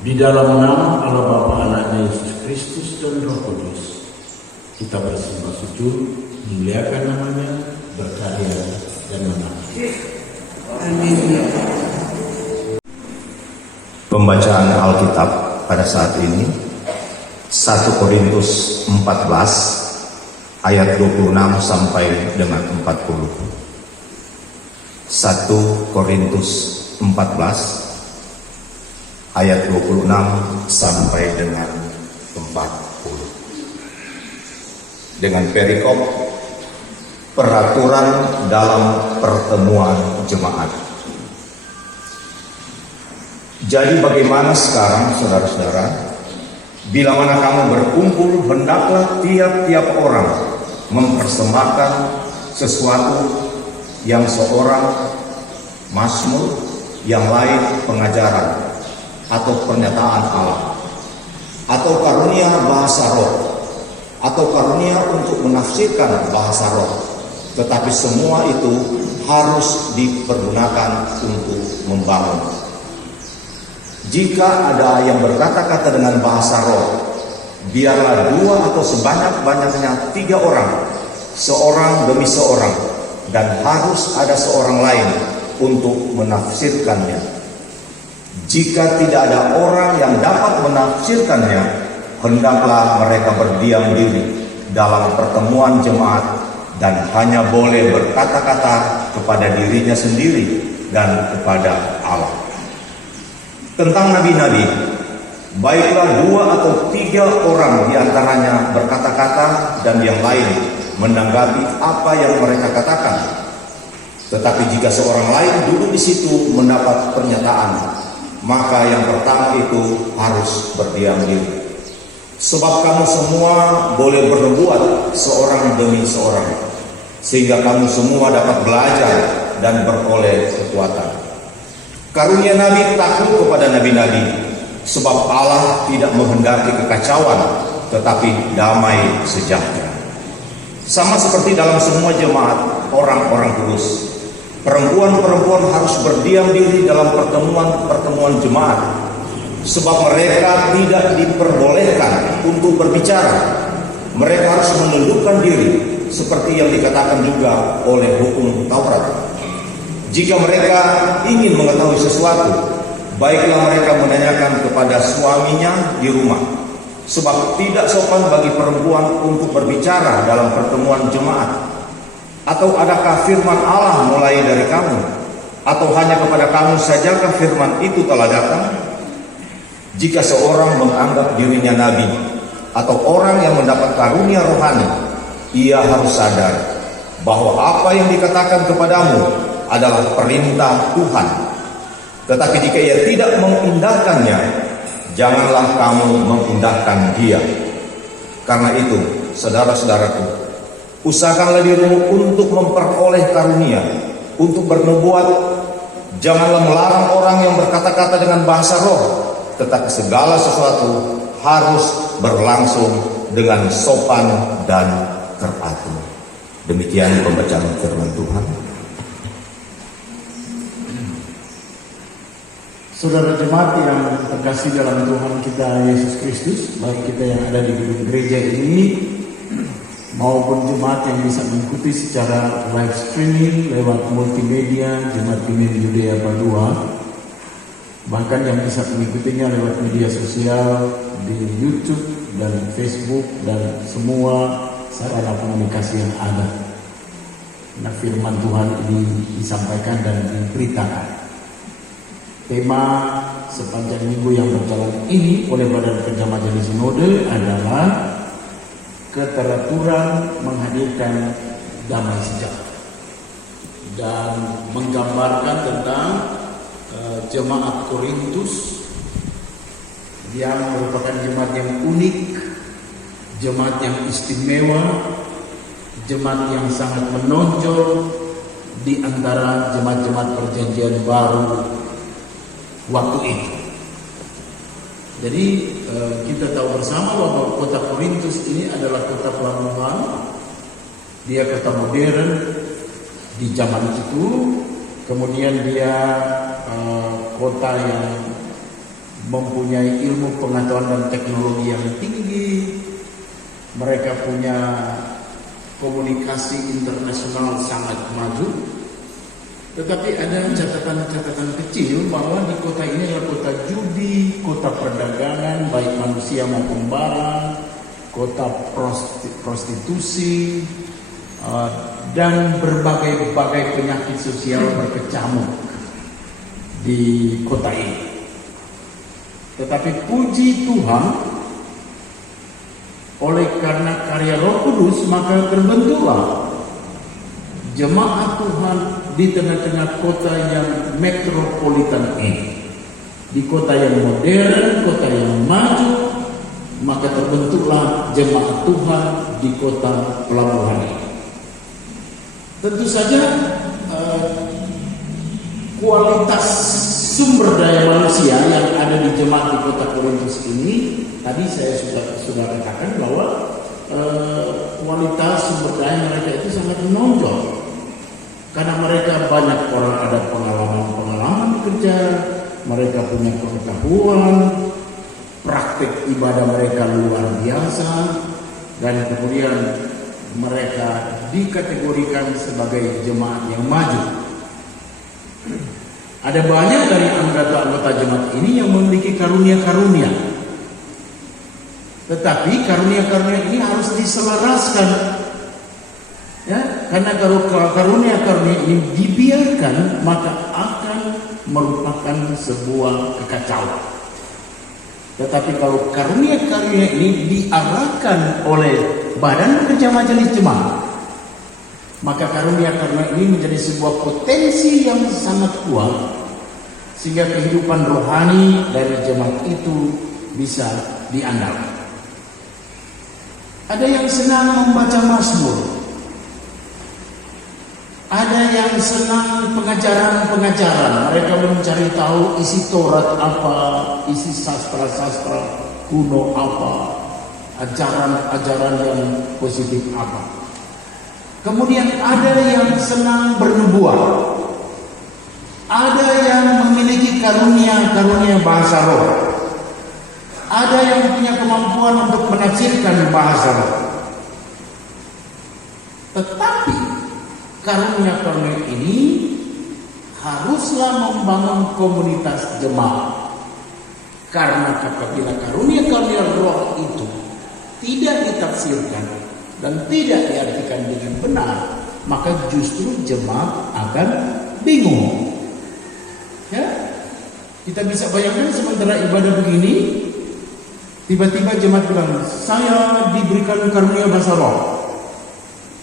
Di dalam nama Allah Bapa, Anaknya Yesus Kristus dan Roh Kudus, kita bersembah sujud, memuliakan namanya, berkarya dan menang. Amin. Pembacaan Alkitab pada saat ini 1 Korintus 14 ayat 26 sampai dengan 40. 1 Korintus 14 ayat 26 sampai dengan 40. Dengan perikop peraturan dalam pertemuan jemaat. Jadi bagaimana sekarang saudara-saudara? Bila mana kamu berkumpul, hendaklah tiap-tiap orang mempersembahkan sesuatu, yang seorang mazmur, yang lain pengajaran atau pernyataan Allah, atau karunia bahasa roh, atau karunia untuk menafsirkan bahasa roh. Tetapi semua itu harus dipergunakan untuk membangun. Jika ada yang berkata-kata dengan bahasa roh, biarlah 2 atau sebanyak-banyaknya 3 orang, seorang demi seorang, dan harus ada seorang lain untuk menafsirkannya. Jika tidak ada orang yang dapat menafsirkannya, hendaklah mereka berdiam diri dalam pertemuan jemaat dan hanya boleh berkata-kata kepada dirinya sendiri dan kepada Allah. Tentang nabi-nabi, baiklah 2 atau 3 orang diantaranya berkata-kata dan yang lain menanggapi apa yang mereka katakan. Tetapi jika seorang lain duduk di situ mendapat pernyataan, maka yang pertama itu harus berdiam diri. Sebab kamu semua boleh bernubuat seorang demi seorang, sehingga kamu semua dapat belajar dan beroleh kekuatan. Karunia nabi takut kepada nabi-nabi, sebab Allah tidak menghendaki kekacauan, tetapi damai sejahtera. Sama seperti dalam semua jemaat orang-orang kudus, perempuan-perempuan harus berdiam diri dalam pertemuan jemaat, sebab mereka tidak diperbolehkan untuk berbicara. Mereka harus menundukkan diri, seperti yang dikatakan juga oleh hukum Taurat. Jika mereka ingin mengetahui sesuatu, baiklah mereka menanyakan kepada suaminya di rumah, sebab tidak sopan bagi perempuan untuk berbicara dalam pertemuan jemaat. Atau adakah firman Allah mulai dari kamu? Atau hanya kepada kamu sajakah firman itu telah datang? Jika seorang menganggap dirinya nabi atau orang yang mendapat karunia rohani, ia harus sadar bahwa apa yang dikatakan kepadamu adalah perintah Tuhan. Tetapi jika ia tidak mengindahkannya, janganlah kamu mengindahkan dia. Karena itu, saudara-saudaraku, usahakanlah dirimu untuk memperoleh karunia, untuk bernubuat. Janganlah melarang orang yang berkata-kata dengan bahasa roh, tetapi segala sesuatu harus berlangsung dengan sopan dan teratur. Demikian pembacaan firman Tuhan. Saudara jemaat yang terkasih dalam Tuhan kita Yesus Kristus, baik kita yang ada di gedung gereja ini maupun jemaat yang bisa mengikuti secara live streaming lewat multimedia Jemaat Bimbingan Yudea Padua, bahkan yang bisa mengikutinya lewat media sosial di YouTube dan Facebook dan semua sarana komunikasi yang ada. Nah, firman Tuhan ini disampaikan dan diberitakan. Tema sepanjang minggu yang berjalan ini oleh Badan Kerja Majelis Sinode adalah keteraturan menghadirkan damai sejahtera, dan menggambarkan tentang jemaat Korintus yang merupakan jemaat yang unik, jemaat yang istimewa, jemaat yang sangat menonjol di antara jemaat-jemaat perjanjian baru waktu itu. Jadi kita tahu bersama bahwa kota Korintus ini adalah kota pelabuhan, dia kota modern di zaman itu. Kemudian dia kota yang mempunyai ilmu pengetahuan dan teknologi yang tinggi, mereka punya komunikasi internasional sangat maju. Tetapi ada catatan-catatan kecil bahwa di kota ini adalah kota judi, kota perdagangan baik manusia maupun barang, kota prostitusi, dan berbagai-bagai penyakit sosial berkecamuk di kota ini. Tetapi puji Tuhan, oleh karena karya Roh Kudus maka terbentuklah jemaat Tuhan di tengah-tengah kota yang metropolitan ini. Di kota yang modern, kota yang maju, maka terbentuklah jemaat Tuhan di kota pelabuhan ini. Tentu saja kualitas sumber daya manusia yang ada di jemaat di kota Korintus ini, tadi saya sudah katakan bahwa kualitas sumber daya mereka itu sangat menonjol. Karena mereka banyak orang ada pengalaman kerja, mereka punya pengetahuan, praktik ibadah mereka luar biasa, dan kemudian mereka dikategorikan sebagai jemaat yang maju. Ada banyak dari anggota-anggota jemaat ini yang memiliki karunia-karunia. Tetapi karunia-karunia ini harus diselaraskan. Ya, karena kalau karunia-karunia ini dibiarkan, maka akan merupakan sebuah kekacauan. Tetapi kalau karunia-karunia ini diarahkan oleh badan pekerja majelis jemaat, maka karunia-karunia ini menjadi sebuah potensi yang sangat kuat, sehingga kehidupan rohani dari jemaat itu bisa diandalkan. Ada yang senang membaca Mazmur, ada yang senang pengajaran-pengajaran. Mereka mencari tahu isi Taurat apa, isi sastra-sastra kuno apa, ajaran-ajaran yang positif apa. Kemudian ada yang senang bernubuat, ada yang memiliki karunia bahasa roh, ada yang punya kemampuan untuk menafsirkan bahasa roh. Tetapi karunia-karunia ini haruslah membangun komunitas jemaat. Karena apabila karunia-karunia roh itu tidak ditafsirkan dan tidak diartikan dengan benar, maka justru jemaat akan bingung. Ya, kita bisa bayangkan sementara ibadah begini, tiba-tiba jemaat bilang, saya diberikan karunia bahasa roh.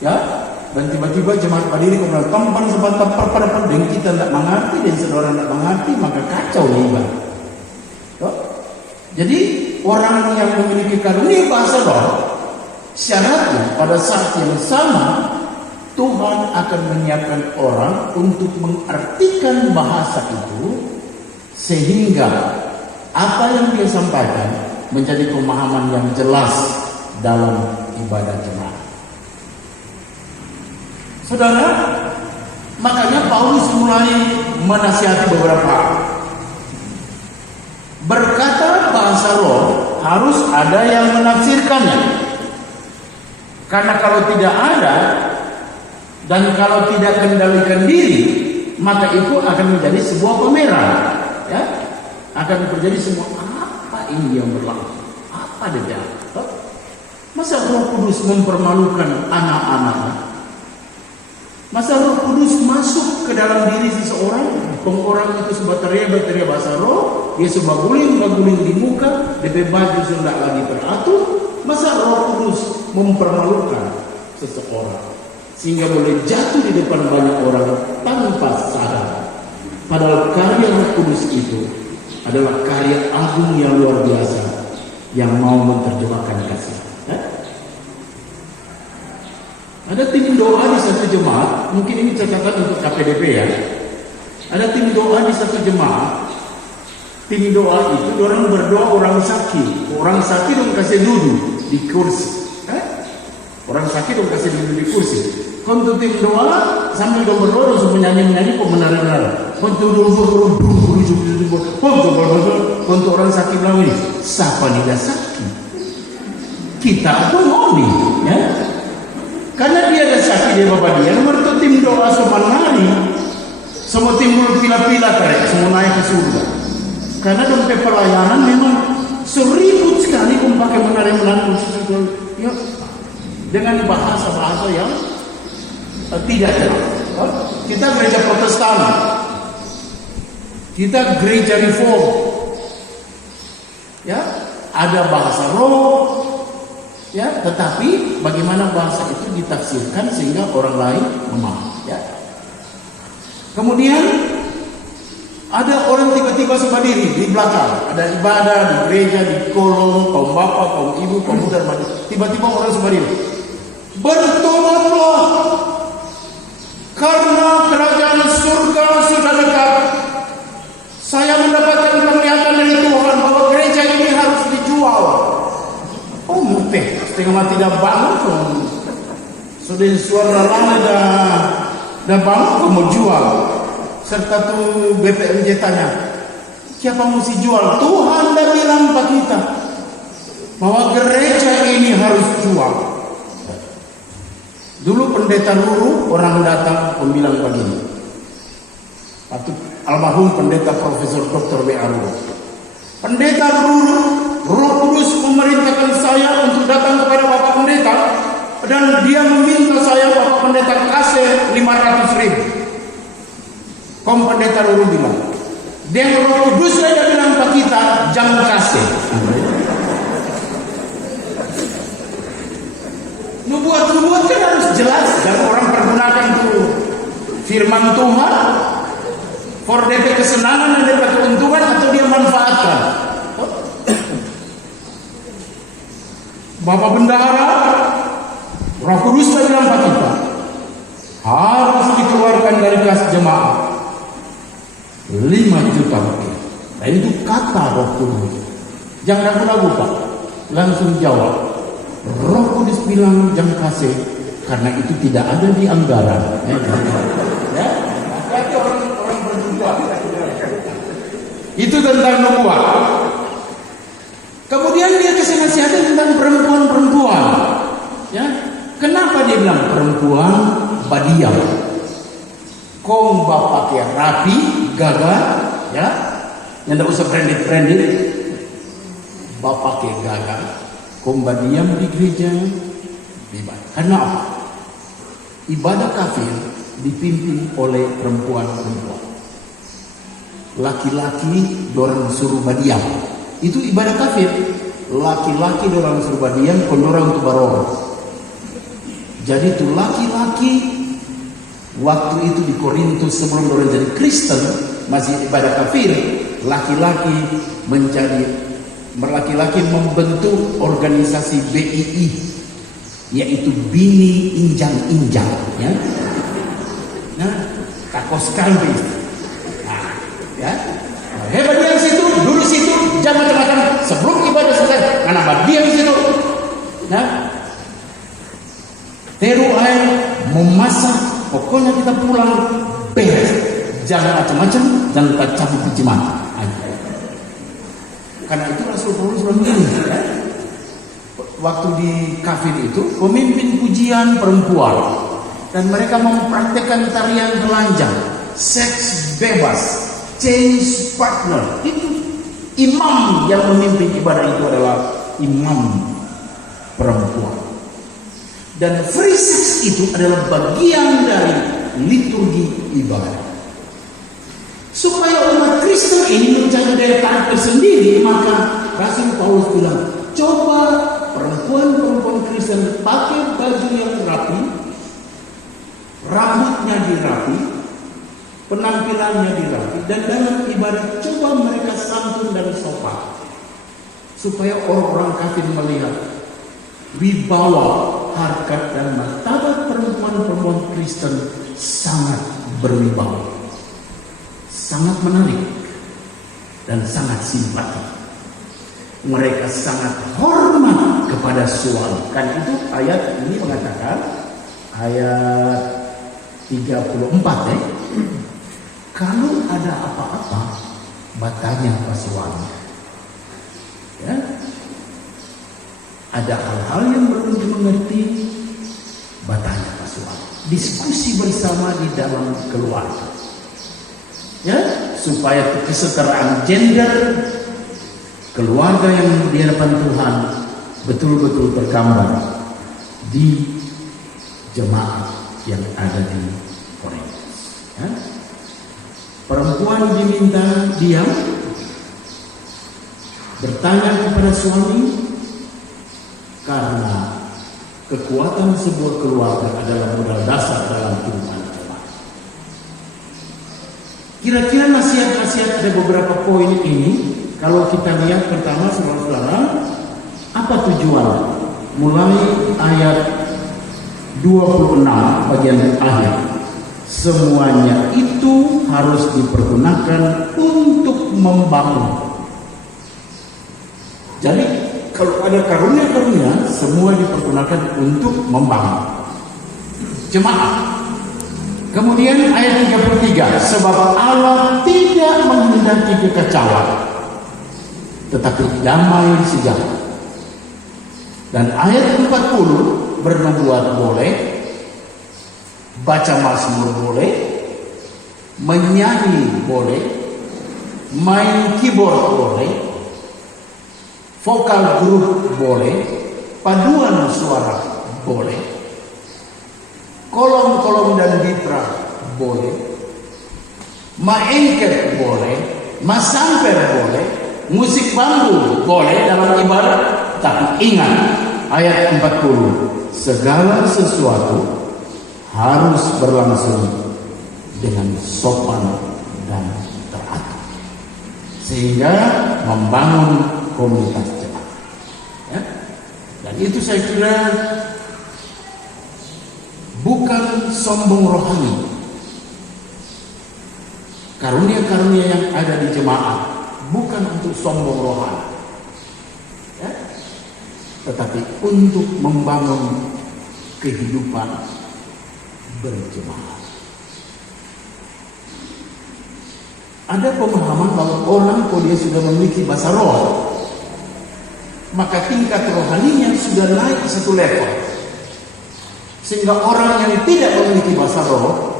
Ya, dan tiba-tiba jemaat berdiri kemudian tampan sebatang pada pending, kita tidak mengerti dan saudara tidak mengerti, maka kacau ibadah. Jadi orang yang memiliki karunia bahasa roh, syaratnya pada saat yang sama Tuhan akan menyiapkan orang untuk mengartikan bahasa itu, sehingga apa yang dia sampaikan menjadi pemahaman yang jelas dalam ibadah jemaat. Saudara, makanya Paulus mulai menasihati beberapa hal. Berkata bahasa roh harus ada yang menafsirkannya. Karena kalau tidak ada dan kalau tidak kendalikan diri, maka itu akan menjadi sebuah pameran. Ya, akan terjadi semua apa ini yang berlaku? Apa dia? Masa Roh Kudus mempermalukan anak-anaknya? Masa Roh Kudus masuk ke dalam diri seseorang, orang itu sebab teriak bahasa roh, dia sebab guling di muka, DP baju sudah lagi teratur. Masa Roh Kudus mempermalukan seseorang sehingga boleh jatuh di depan banyak orang tanpa sadar? Padahal karya Roh Kudus itu adalah karya agung yang luar biasa yang mau menerjemahkan kasih. Ada tim doa di satu jemaat, mungkin ini catatan untuk KPDP ya. Ada tim doa di satu jemaat. Tim doa itu orang berdoa orang sakit dong kasih duduk di kursi. Orang sakit dong kasih duduk di kursi. Untuk tim doa sambil dong berdoa langsung menyanyi pemenang-menang. Untuk orang sakit bilang ini, siapa tidak sakit? Kita pun ngoni, ya. Karena dia ada sakit dia bapak dia, nomor itu tim doa semua nari, semua timbul pila-pila tarik, semua naik ke surga. Karena dompet pelayanan memang seribut sekali pakai menari ya, dengan bahasa-bahasa yang tidak jelas. Kita gereja Protestan, kita gereja Reform, ya ada bahasa roh, ya. Tetapi bagaimana bahasa itu ditafsirkan sehingga orang lain memahami, ya. Kemudian ada orang tiba-tiba berdiri di belakang, ada ibadah di gereja, di kolom, kaum bapak, kaum ibu, kaum muda, tiba-tiba orang berdiri, bertobatlah karena kerajaan surga sudah dekat. Saya mendapatkan penglihatan dari Tuhan bahwa gereja ini harus dijual. Oh muteh, setengah mati dah bangun, sudah suara lama dah bangun, kau mau jual. Serta tu BPMJ tanya, siapa mesti jual? Tuhan dah bilang pada kita bahwa gereja ini harus jual. Dulu pendeta Ruru orang datang membilang begini, atau almarhum pendeta Profesor Dr. W.A. Ruru, pendeta Ruru, Roh Kudus memerintahkan saya untuk datang kepada Bapak Pendeta, dan dia meminta saya Bapak Pendeta kasih 500.000. Kom pendeta Ruru bilang, dan Roh Kudus saya bilang pada kita jangan kasih. Nubuat kan harus jelas dan orang pergunakan itu firman Tuhan for DP kesenangan dan DP keuntungan atau dia manfaatkan. Bapak Bendahara, Roh Kudus bilang pada kita harus dikeluarkan dari kas jemaah 5 juta rupiah. Nah itu kata Roh Kudus. Jangan ragu-ragu Pak, langsung jawab. Roh Kudus bilang jangan kasih karena itu tidak ada di anggaran. Ya, hati orang berjumpa. Itu tentang nubuat. Kemudian dia kasih nasihatnya tentang perempuan-perempuan. Ya, kenapa dia bilang perempuan badiam? Kong bapak yang rapi, gagah, ya, yang tidak usah branded. Bapak yang gagah. Komba diam di gereja ibadah. Karena apa? Ibadah kafir dipimpin oleh perempuan-perempuan. Laki-laki dorang suruh badiam. Itu ibadah kafir. Laki-laki dorang suruh badiam, kondorang untuk baror. Jadi itu laki-laki waktu itu di Korintus sebelum dorang jadi Kristen masih ibadah kafir. Laki-laki membentuk organisasi BII, yaitu Bini Injang-Injang, ya. Nah, takos kambing. Nah, ya. Hebat dia di situ, dulu situ, jam macam-macam sebelum ibadah selesai. Karena dia di situ. Nah, teru air, memasak, pokoknya kita pulang beres. Jangan macam-macam, jangan kita cabut keciman. Karena itu Rasul Paulus bilang gini, ya? Waktu di kafir itu pemimpin pujian perempuan dan mereka mempraktekkan tarian telanjang, seks bebas, change partner. Itu imam yang memimpin ibadah itu adalah imam perempuan. Dan free sex itu adalah bagian dari liturgi ibadah. Supaya umat Kristen ini mencari daya tarik tersendiri, maka Rasul Paulus bilang, coba perempuan-perempuan Kristen pakai baju yang rapi, rambutnya dirapi, penampilannya dirapi, dan dalam ibadah coba mereka santun dan sopan, supaya orang-orang kafir melihat wibawa, harkat dan martabat perempuan-perempuan Kristen sangat berwibawa. Sangat menarik dan sangat simpati. Mereka sangat hormat kepada suami. Kan itu ayat ini mengatakan ayat 34 ya. Kalau ada apa-apa, bertanya Pak suami. Ya, ada hal-hal yang belum dimengerti, bertanya Pak suami. Diskusi bersama di dalam keluarga. Ya, supaya kesetaraan gender keluarga yang di hadapan Tuhan betul-betul tergambar di jemaat yang ada di Korintus. Ya. Perempuan diminta diam, bertanya kepada suami, karena kekuatan sebuah keluarga adalah modal dasar dalam kehidupan jemaat. Kira-kira nasihat-nasihat ada beberapa poin ini. Kalau kita lihat pertama, saudara-saudara, apa tujuan? Mulai ayat 26 bagian akhir. Semuanya itu harus dipergunakan untuk membangun. Jadi kalau ada karunia-karunia, semua dipergunakan untuk membangun jemaat. Kemudian ayat 33, sebab Allah tidak menghendaki kekacauan, tetapi damai sejahtera. Dan ayat 40, bernubuat boleh, baca mazmur boleh, menyanyi boleh, main keyboard boleh, vokal grup boleh, paduan suara boleh, kolom-kolom dan ditra boleh, maengket boleh, masamper boleh, musik bambu boleh dalam ibadah. Tapi ingat ayat 40, segala sesuatu harus berlangsung dengan sopan dan teratur, sehingga membangun komunitas jemaat. Ya? Dan itu saya kira bukan sombong rohani. Karunia-karunia yang ada di jemaat bukan untuk sombong rohani, ya? Tetapi untuk membangun kehidupan berjemaat. Ada pemahaman bahwa orang kalau dia sudah memiliki bahasa roh, maka tingkat rohaninya sudah naik satu level, sehingga orang yang tidak memiliki bahasa roh,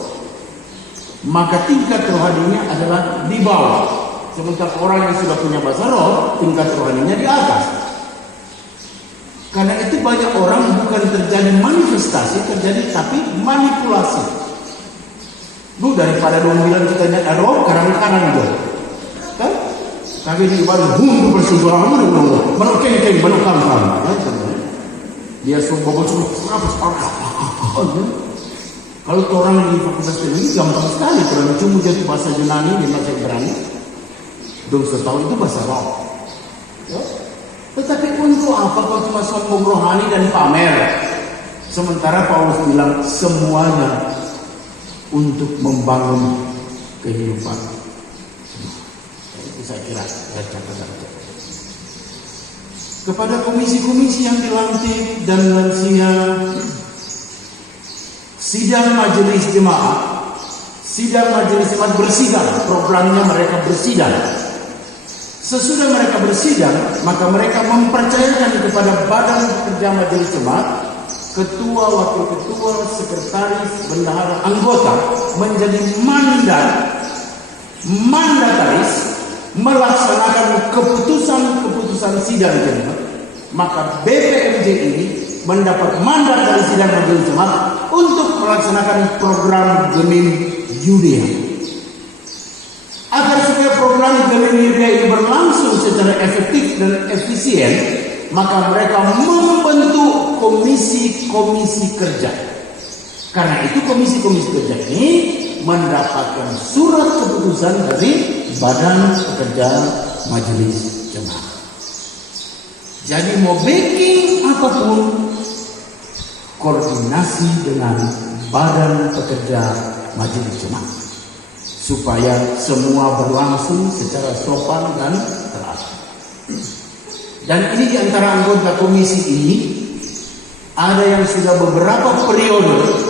maka tingkat rohaninya adalah di bawah. Sementara orang yang sudah punya bahasa roh, tingkat rohaninya di atas. Karena itu banyak orang bukan terjadi manifestasi, terjadi tapi manipulasi. Lu daripada dong bilang kita nyata roh, kanan-kanan dong. Kan? Kami di ibadah hundu bersuara menurut keng-keng, menurut kamu. Dia suruh bobol-bobol 100 Kalau orang di fakultas teologi gampang sekali, kalau cuma jadi bahasa Yunani, dia masih berani. Dong setahun itu bahasa roh. Ya? Tetapi untuk apa kau cuma sombong rohani dan pamer? Sementara Paulus bilang semuanya untuk membangun kehidupan. Itu saya kira catatan. Kepada komisi-komisi yang dilantik dan lansia, sidang majelis jemaat bersidang, programnya mereka bersidang. Sesudah mereka bersidang, maka mereka mempercayakan kepada badan pekerja majelis jemaat, ketua, wakil ketua, sekretaris, bendahara, anggota menjadi mandataris melaksanakan keputusan sidang jemaat. Maka BPMJ ini mendapat mandat dari sidang majelis jemaat untuk melaksanakan program Gemim Yudea. Agar supaya program Gemim Yudea ini berlangsung secara efektif dan efisien, maka mereka membentuk komisi-komisi kerja. Karena itu komisi-komisi kerja ini mendapatkan surat keputusan dari badan pekerja majelis jemaat. Jadi mau backing apapun, koordinasi dengan badan pekerja majelis jemaat supaya semua berlangsung secara sopan dan teratur. Dan ini di antara anggota komisi ini ada yang sudah beberapa periode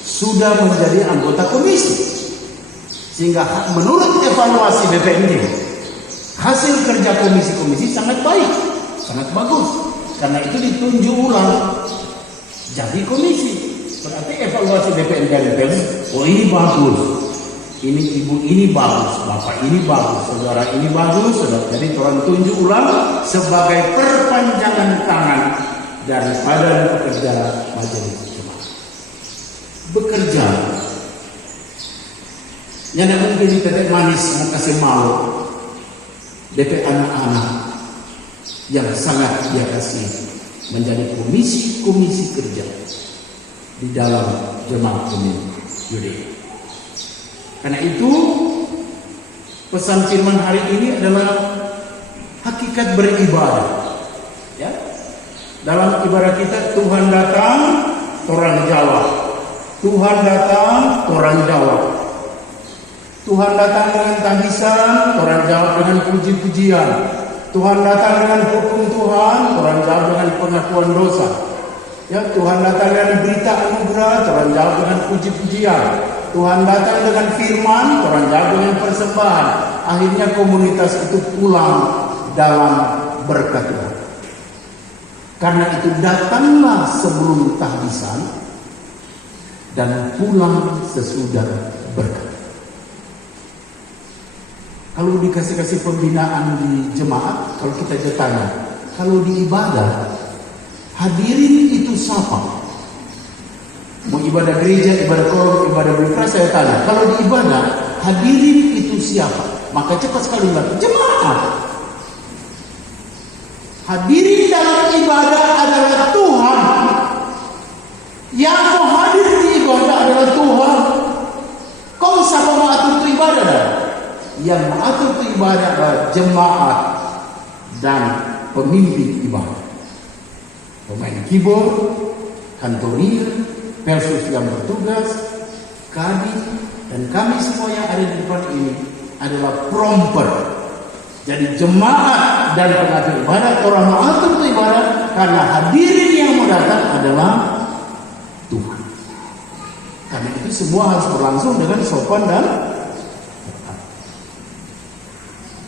sudah menjadi anggota komisi, Sehingga menurut evaluasi BPMG, hasil kerja komisi-komisi sangat baik, sangat bagus. Karena itu ditunjuk ulang jadi komisi. Berarti evaluasi BPMG dan oh ini bagus, ini ibu ini bagus, bapak ini bagus, saudara ini bagus, saudara. Jadi Tuhan tunjuk ulang sebagai perpanjangan tangan daripada pekerja majelis jemaat. Bekerja, yang mungkin tetek manis mau kasih malu, DP anak-anak yang sangat dia kasih menjadi komisi-komisi kerja di dalam jemaat Yudea. Karena itu pesan firman hari ini adalah hakikat beribadah. Ya, dalam ibadah kita Tuhan datang, orang jawab. Tuhan datang, orang jawab. Tuhan datang dengan tangisan, orang jawab dengan puji-pujian. Tuhan datang dengan hukum Tuhan, orang jawab dengan pengakuan dosa. Ya, Tuhan datang dengan berita anugerah, orang jawab dengan puji-pujian. Tuhan datang dengan firman, orang jawab dengan persembahan. Akhirnya komunitas itu pulang dalam berkat Tuhan. Karena itu datanglah sebelum tahbisan dan pulang sesudah berkat. Kalau dikasih pembinaan di jemaat, kalau kita tanya, kalau di ibadah, hadirin itu siapa? Mau ibadah gereja, ibadah kolom, ibadah berkah, saya tanya. Kalau di ibadah, hadirin itu siapa? Maka cepat sekali bilang, jemaat. Hadirin dalam ibadah adalah Tuhan. Yang mau hadir di ibadah adalah Tuhan. Kau siapa mengatur itu ibadah? Yang mengatur itu ibadah adalah jemaat dan pemimpin ibadah. Pemain keyboard, kantorir, persus yang bertugas, kadin, dan kami semua yang ada di depan ini adalah prompter. Jadi jemaat dan pengatur ibadah, orang mengatur itu ibadah karena hadirin yang mau datang adalah Tuhan. Karena itu semua harus berlangsung dengan sopan dan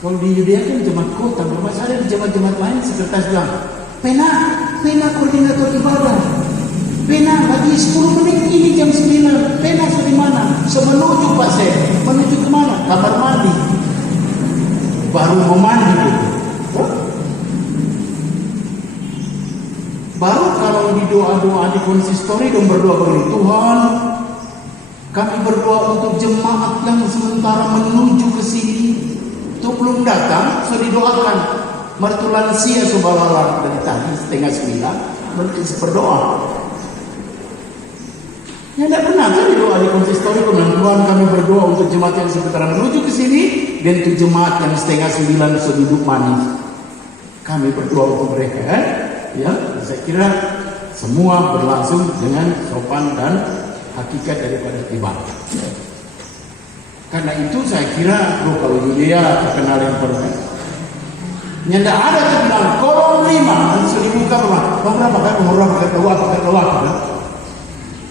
kalau di Yudea kan jemaat kota, berapa ada di jemaat-jemaat lain sekretaris bilang, pena koordinator ibadah, pena lagi 10 menit ini jam 9, pena sudah di mana? Menuju pasien, menuju kemana? Kamar mandi, baru mau mandi gitu. Baru kalau di doa-doa di konsistori dong berdoa kepada Tuhan, kami berdoa untuk jemaat yang sementara menuju ke sini. Itu belum datang, sudah didoakan. Mertu lansia subalalar dari tadi setengah 9 berdoa. Ya tidak pernah kan didoa di konsistori Tuhan kami berdoa untuk jemaat yang sementara menuju ke sini dan untuk jemaat yang setengah 9 sudah duduk manis. Kami berdoa untuk mereka. Ya, saya kira semua berlangsung dengan sopan dan hakikat daripada ibadah. Karena itu saya kira kalau Yudea terkenal yang permen. Tidak ada yang bilang kolom 5 dan sudah dibuka rumah. Berapa kan umur pakai doa.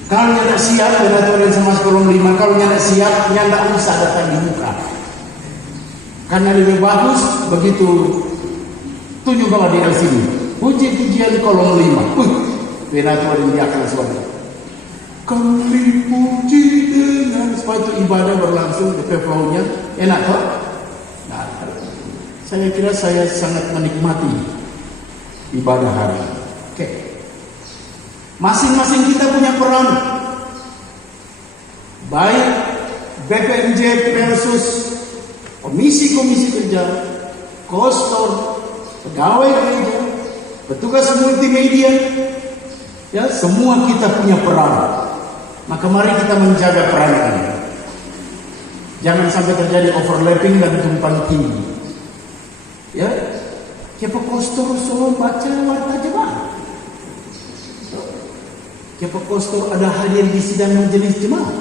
Kalau tidak siap dengan sama kolom 5, kalau tidak siap tidak usah datang dibuka. Karena lebih bagus begitu tunjuk kalau di LCD. Puji-pujian kolom 5. Penaturan dia akan suara. Kami puji dengan supaya itu ibadah berlangsung di flow-nya enak kok. Nah, saya kira saya sangat menikmati ibadah hari ini. Oke. Masing-masing kita punya peran. Baik BPMJ versus komisi-komisi kerja, kostor, pegawai gereja, petugas multimedia, ya semua kita punya peran. Maka mari kita menjaga peran ini. Jangan sampai terjadi overlapping dan tumpang tinggi. Ya, siapa kostor suruh baca warta jemaat. Siapa kostor ada hadir di sidang majelis jemaat.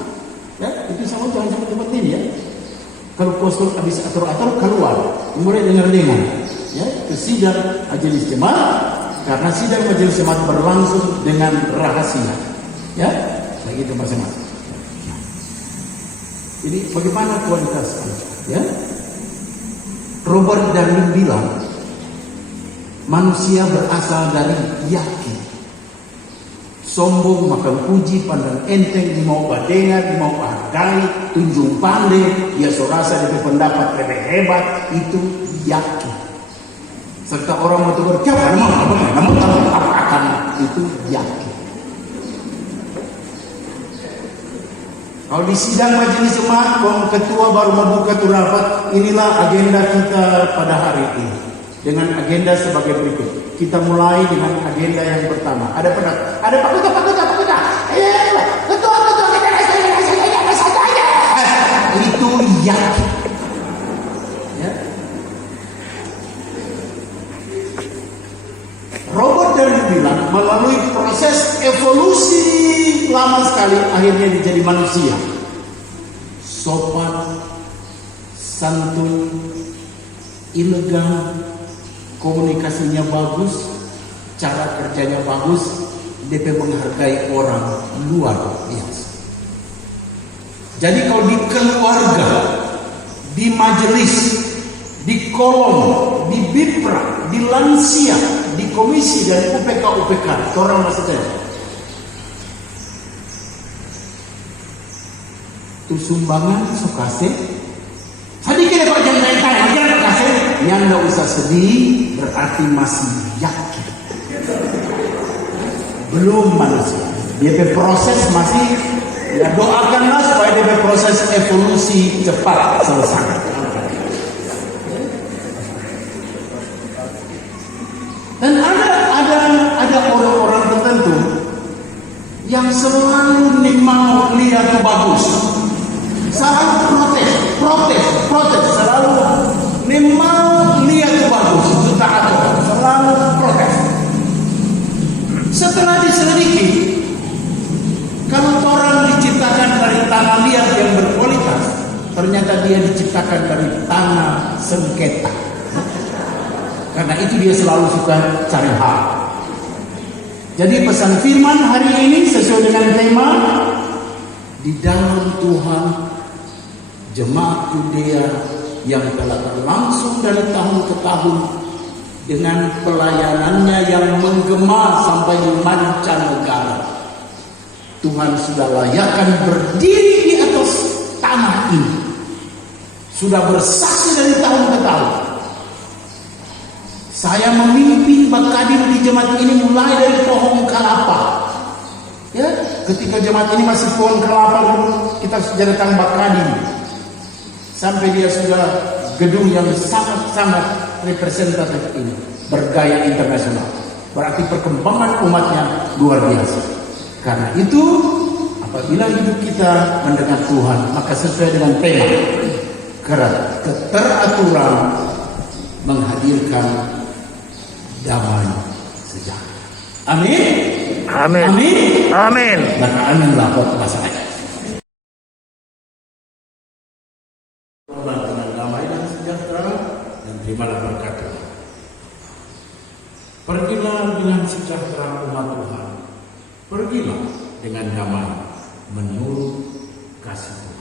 Ya, itu sama jangan sampai tempat ini ya. Kalau kostor habis atur-atur keluar, mulai dengar-dengar. Ya, ke sidang majelis jemaat karena sidang majelis jemaat berlangsung dengan rahasia. Ya. Begitu masing-masing. Jadi bagaimana kualitasnya? Ya, Robert Darwin bilang manusia berasal dari yakin. Sombong makan puji, pandang enteng, di mau badengar, di mau hargai, tunjung pandai, dia sorasa dari pendapat lebih hebat, itu yakin. Serta orang mau tegur, namun apa akan itu yakin. Kalau di sidang majelis jemaat, ketua baru membuka tuh rapat, inilah agenda kita pada hari ini. Dengan agenda sebagai berikut. Kita mulai dengan agenda yang pertama. Ada Pak Ketua. Ketua, itu yakin. Ya. Robert Darwin bilang melalui proses evolusi lama sekali akhirnya menjadi manusia. Sopan, santun, elegan, komunikasinya bagus, cara kerjanya bagus, DP menghargai orang luar biasa. Jadi kalau di keluarga, di majelis, di kolom, di bipra, di lansia, di komisi dan UPK, orang maksudnya itu sumbangan sukase. Sedikit kok jangan kasih. Yang nggak usah sedih berarti masih yakin. Belum manusia. Dia berproses masih. Ya doakanlah supaya dia berproses evolusi cepat selesai. Dan ada orang-orang tertentu yang selalu mau lihat bagus. Selalu protes, selalu mau lihat bagus, itu tak ada, selalu protes. Setelah diselidiki, kalau orang diciptakan dari tanah liat yang berkualitas, ternyata dia diciptakan dari tanah sengketa. Karena itu dia selalu suka cari hal. Jadi pesan firman hari ini sesuai dengan tema di dalam Tuhan. Jemaat Yudea yang telah berlangsung dari tahun ke tahun dengan pelayanannya yang menggema sampai di mancanegara. Tuhan sudah layakkan berdiri di atas tanah ini. Sudah bersaksi dari tahun ke tahun. Saya memimpin Bakadim di jemaat ini mulai dari pohon kelapa. Ya, ketika jemaat ini masih pohon kelapa, kita sudah datang Bakadim. Sampai dia sudah gedung yang sangat-sangat representatif ini. Bergaya internasional. Berarti perkembangan umatnya luar biasa. Karena itu, apabila hidup kita mendengar Tuhan, maka sesuai dengan tema keteraturan menghadirkan damai sejahtera. Amin. Amin. Amin. Amin. Maka amin lah masalahnya. Dengan damai dan sejahtera dan terimalah berkat Tuhan. Pergilah dengan sejahtera umat Tuhan. Pergilah dengan damai menurut kasih Tuhan.